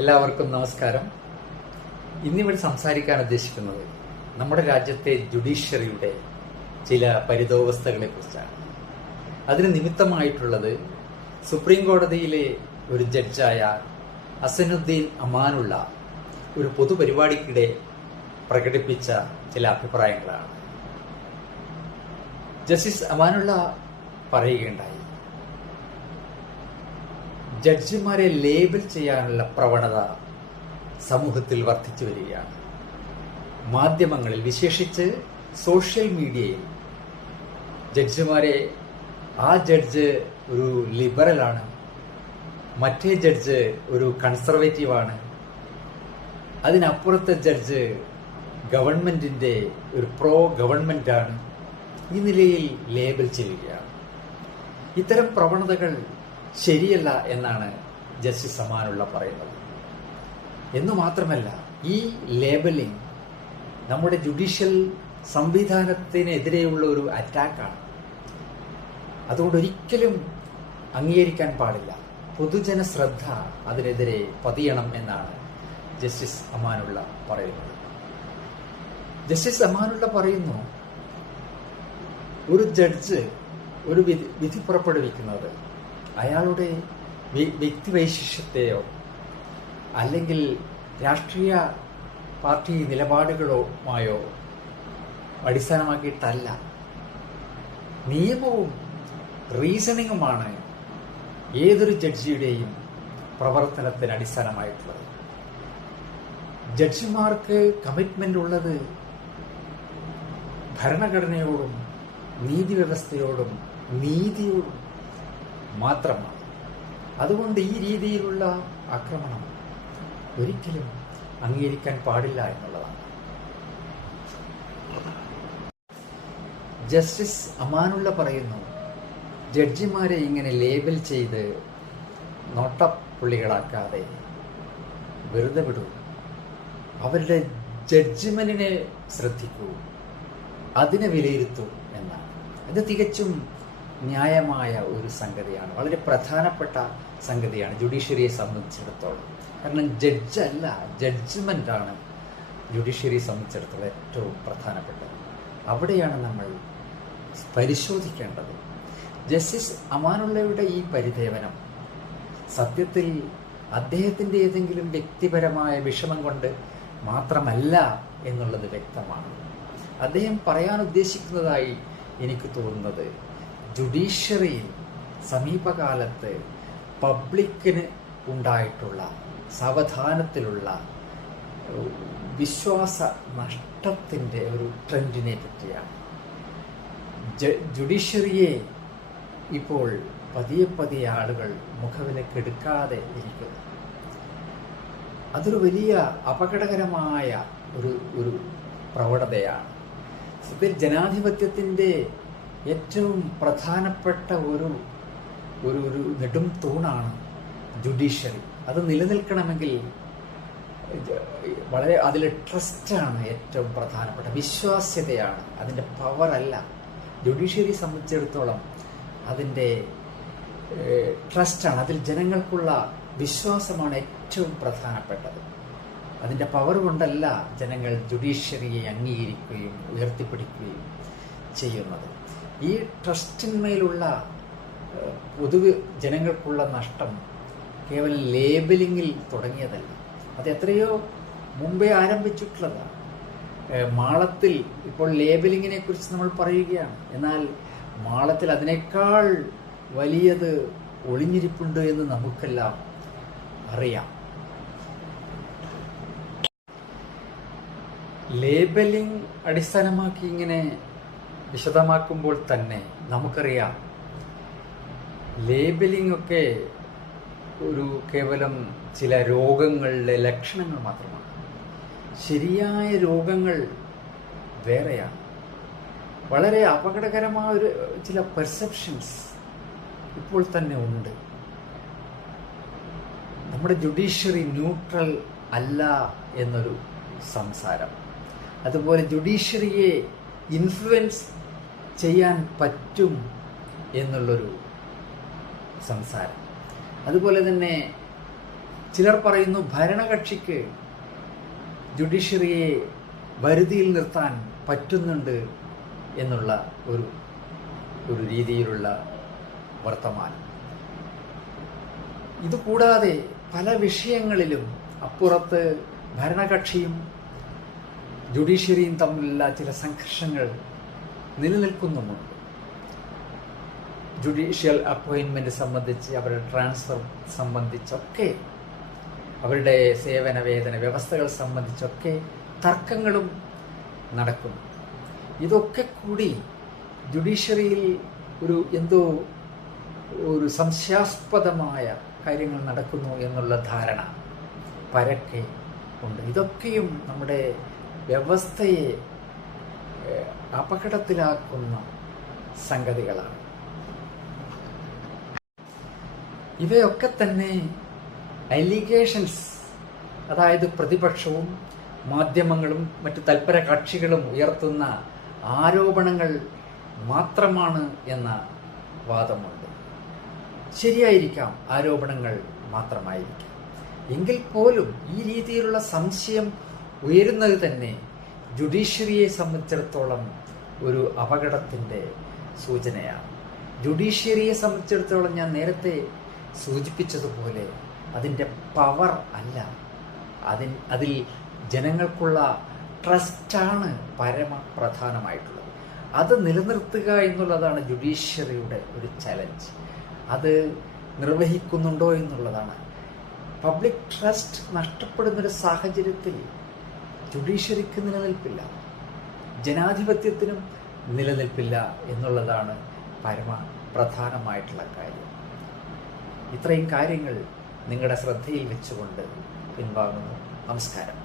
എല്ലാവർക്കും നമസ്കാരം. ഇന്നിവിടെ സംസാരിക്കാൻ ഉദ്ദേശിക്കുന്നത് നമ്മുടെ രാജ്യത്തെ ജുഡീഷ്യറിയുടെ ചില പരിതോവസ്ഥകളെ കുറിച്ചാണ്. അതിന് നിമിത്തമായിട്ടുള്ളത് സുപ്രീം കോടതിയിലെ ഒരു ജഡ്ജായ ഹസനുദ്ദീൻ അമാനുള്ള ഒരു പൊതുപരിപാടിക്കിടെ പ്രകടിപ്പിച്ച ചില അഭിപ്രായങ്ങളാണ്. ജസ്റ്റിസ് അമാനുള്ള പറയുകയുണ്ടായി, ജഡ്ജിമാരെ ലേബൽ ചെയ്യാനുള്ള പ്രവണത സമൂഹത്തിൽ വർദ്ധിച്ചു വരികയാണ്. മാധ്യമങ്ങളിൽ, വിശേഷിച്ച് സോഷ്യൽ മീഡിയയിൽ ജഡ്ജിമാരെ ആ ജഡ്ജ് ഒരു ലിബറലാണ്, മറ്റേ ജഡ്ജ് ഒരു കൺസർവേറ്റീവാണ്, അതിനപ്പുറത്തെ ജഡ്ജ് ഗവൺമെന്റിന്റെ ഒരു പ്രോ ഗവൺമെന്റാണ്, ഈ നിലയിൽ ലേബൽ ചെയ്യുകയാണ്. ഇത്തരം പ്രവണതകൾ ശരിയല്ല എന്നാണ് ജസ്റ്റിസ് അമാനുള്ള പറയുന്നത്. എന്നു മാത്രമല്ല, ഈ ലേബലിംഗ് നമ്മുടെ ജുഡീഷ്യൽ സംവിധാനത്തിനെതിരെയുള്ള ഒരു അറ്റാക്കാണ്. അതുകൊണ്ട് ഒരിക്കലും അംഗീകരിക്കാൻ പാടില്ല. പൊതുജന ശ്രദ്ധ അതിനെതിരെ പതിയണം എന്നാണ് ജസ്റ്റിസ് അമാനുള്ള പറയുന്നത്. ജസ്റ്റിസ് അമാനുള്ള പറയുന്നു, ഒരു ജഡ്ജ് ഒരു വിധി പുറപ്പെടുവിക്കുന്നത് അയാളുടെ വ്യക്തിവൈശിഷ്ട്യത്തെയോ അല്ലെങ്കിൽ രാഷ്ട്രീയ പാർട്ടി നിലപാടുകളോമായോ അടിസ്ഥാനമാക്കിയിട്ടല്ല. നിയമവും റീസണിങ്ങുമാണ് ഏതൊരു ജഡ്ജിയുടെയും പ്രവർത്തനത്തിന് അടിസ്ഥാനമായിട്ടുള്ളത്. ജഡ്ജിമാർക്ക് കമ്മിറ്റ്മെന്റ് ഉള്ളത് ഭരണഘടനയോടും നീതി വ്യവസ്ഥയോടും നീതിയോടും മാത്രമാണ്. അതുകൊണ്ട് ഈ രീതിയിലുള്ള ആക്രമണം ഒരിക്കലും അംഗീകരിക്കാൻ പാടില്ല എന്നുള്ളതാണ്. ജസ്റ്റിസ് അമാനുള്ള പറയുന്നു, ജഡ്ജിമാരെ ഇങ്ങനെ ലേബൽ ചെയ്ത് നോട്ടപ്പുള്ളികളാക്കാതെ വെറുതെ വിടൂ, അവരുടെ ജഡ്ജ്മെന്റിനെ ശ്രദ്ധിക്കൂ, അതിനെ വിലയിരുത്തൂ എന്നാണ്. ഇത് തികച്ചും ന്യായമായ ഒരു സംഗതിയാണ്, വളരെ പ്രധാനപ്പെട്ട സംഗതിയാണ് ജുഡീഷ്യറിയെ സംബന്ധിച്ചിടത്തോളം. കാരണം ജഡ്ജല്ല, ജഡ്ജ്മെന്റാണ് ജുഡീഷ്യറിയെ സംബന്ധിച്ചിടത്തോളം ഏറ്റവും പ്രധാനപ്പെട്ടത്. അവിടെയാണ് നമ്മൾ പരിശോധിക്കേണ്ടത്. ജസ്റ്റിസ് അമാനുള്ളയുടെ ഈ പരിദേവനം സത്യത്തിൽ അദ്ദേഹത്തിൻ്റെ ഏതെങ്കിലും വ്യക്തിപരമായ വിഷമം കൊണ്ട് മാത്രമല്ല എന്നുള്ളത് വ്യക്തമാണ്. അദ്ദേഹം പറയാൻ ഉദ്ദേശിക്കുന്നതായി എനിക്ക് തോന്നുന്നത്, ജുഡീഷ്യറിയിൽ സമീപകാലത്ത് പബ്ലിക്കിന് ഉണ്ടായിട്ടുള്ള സാവധാനത്തിലുള്ള വിശ്വാസ നഷ്ടത്തിൻ്റെ ഒരു ട്രെൻഡിനെ പറ്റിയാണ്. ജുഡീഷ്യറിയെ ഇപ്പോൾ പതിയെ പതിയെ ആളുകൾ മുഖവിലക്കെടുക്കാതെ ഇരിക്കുന്നു. അതൊരു വലിയ അപകടകരമായ ഒരു പ്രവണതയാണ്. ജനാധിപത്യത്തിൻ്റെ ഏറ്റവും പ്രധാനപ്പെട്ട ഒരു നെടും തൂണാണ് ജുഡീഷ്യറി. അത് നിലനിൽക്കണമെങ്കിൽ വളരെ അതിലെ ട്രസ്റ്റാണ് ഏറ്റവും പ്രധാനപ്പെട്ട, വിശ്വാസ്യതയാണ്, അതിൻ്റെ പവറല്ല. ജുഡീഷ്യറിയെ സംബന്ധിച്ചിടത്തോളം അതിൻ്റെ ട്രസ്റ്റാണ്, അതിൽ ജനങ്ങൾക്കുള്ള വിശ്വാസമാണ് ഏറ്റവും പ്രധാനപ്പെട്ടത്. അതിൻ്റെ പവർ കൊണ്ടല്ല ജനങ്ങൾ ജുഡീഷ്യറിയെ അംഗീകരിക്കുകയും ഉയർത്തിപ്പിടിക്കുകയും ചെയ്യുന്നത്. ഈ ട്രസ്റ്റിന്മേലുള്ള പൊതുവെ ജനങ്ങൾക്കുള്ള നഷ്ടം കേവലം ലേബലിങ്ങിൽ തുടങ്ങിയതല്ല, അത് എത്രയോ മുമ്പേ ആരംഭിച്ചിട്ടുള്ളതാണ്. മാളത്തിൽ ഇപ്പോൾ ലേബലിങ്ങിനെ കുറിച്ച് നമ്മൾ പറയുകയാണ്, എന്നാൽ മാളത്തിൽ അതിനേക്കാൾ വലിയത് ഒളിഞ്ഞിരിപ്പുണ്ട് എന്ന് നമുക്കെല്ലാം അറിയാം. ലേബലിംഗ് അടിസ്ഥാനമാക്കി ഇങ്ങനെ വിശദമാക്കുമ്പോൾ തന്നെ നമുക്കറിയാം, ലേബലിംഗ് ഒക്കെ ഒരു കേവലം ചില രോഗങ്ങളുടെ ലക്ഷണങ്ങൾ മാത്രമാണ്. ശരിയായ രോഗങ്ങൾ വേറെയാണ്. വളരെ അപകടകരമായ ചില പെർസെപ്ഷൻസ് ഇപ്പോൾ തന്നെ ഉണ്ട്. നമ്മുടെ ജുഡീഷ്യറി ന്യൂട്രൽ അല്ല എന്നൊരു സംസാരം, അതുപോലെ ജുഡീഷ്യറിയെ ഇൻഫ്ലുവൻസ് ചെയ്യാൻ പറ്റും എന്നുള്ളൊരു സംസാരം, അതുപോലെ തന്നെ ചിലർ പറയുന്നു ഭരണകക്ഷിക്ക് ജുഡീഷ്യറിയെ വരുതിയിൽ നിർത്താൻ പറ്റുന്നുണ്ട് എന്നുള്ള ഒരു രീതിയിലുള്ള വർത്തമാനം. ഇതുകൂടാതെ പല വിഷയങ്ങളിലും അപ്പുറത്ത് ഭരണകക്ഷിയും ജുഡീഷ്യറിയും തമ്മിലുള്ള ചില സംഘർഷങ്ങൾ നിലനിൽക്കുന്നുമുണ്ട്. ജുഡീഷ്യൽ അപ്പോയിൻമെന്റ് സംബന്ധിച്ച്, അവരുടെ ട്രാൻസ്ഫർ സംബന്ധിച്ചൊക്കെ, അവരുടെ സേവന വേതന വ്യവസ്ഥകൾ സംബന്ധിച്ചൊക്കെ തർക്കങ്ങളും നടക്കുന്നു. ഇതൊക്കെ കൂടി ജുഡീഷ്യറിയിൽ ഒരു സംശയാസ്പദമായ കാര്യങ്ങൾ നടക്കുന്നു എന്നുള്ള ധാരണ പരക്കെ ഉണ്ട്. ഇതൊക്കെയും നമ്മുടെ വ്യവസ്ഥയെ അപകടത്തിലാക്കുന്ന സംഗതികളാണ്. ഇവയൊക്കെ തന്നെ അലിഗേഷൻസ്, അതായത് പ്രതിപക്ഷവും മാധ്യമങ്ങളും മറ്റു തൽപര കക്ഷികളും ഉയർത്തുന്ന ആരോപണങ്ങൾ മാത്രമാണ് എന്ന വാദമുണ്ട്. ശരിയായിരിക്കാം, ആരോപണങ്ങൾ മാത്രമായിരിക്കാം. എങ്കിൽ പോലും ഈ രീതിയിലുള്ള സംശയം ഉയരുന്നത് തന്നെ ജുഡീഷ്യറിയെ സംബന്ധിച്ചിടത്തോളം ഒരു അപകടത്തിൻ്റെ സൂചനയാണ്. ജുഡീഷ്യറിയെ സംബന്ധിച്ചിടത്തോളം ഞാൻ നേരത്തെ സൂചിപ്പിച്ചതുപോലെ അതിൻ്റെ പവർ അല്ല, അതിൽ ജനങ്ങൾക്കുള്ള ട്രസ്റ്റാണ് പരമപ്രധാനമായിട്ടുള്ളത്. അത് നിലനിർത്തുക എന്നുള്ളതാണ് ജുഡീഷ്യറിയുടെ ഒരു ചലഞ്ച്. അത് നിർവഹിക്കുന്നുണ്ടോ എന്നുള്ളതാണ്. പബ്ലിക് ട്രസ്റ്റ് നഷ്ടപ്പെടുന്നൊരു സാഹചര്യത്തിൽ ജുഡീഷ്യറിക്ക് നിലനിൽപ്പില്ല, ജനാധിപത്യത്തിനും നിലനിൽപ്പില്ല എന്നുള്ളതാണ് പരമപ്രധാനമായിട്ടുള്ള കാര്യം. ഇത്രയും കാര്യങ്ങൾ നിങ്ങളുടെ ശ്രദ്ധയിൽ വെച്ചുകൊണ്ട് പിൻവാങ്ങുന്നു. നമസ്കാരം.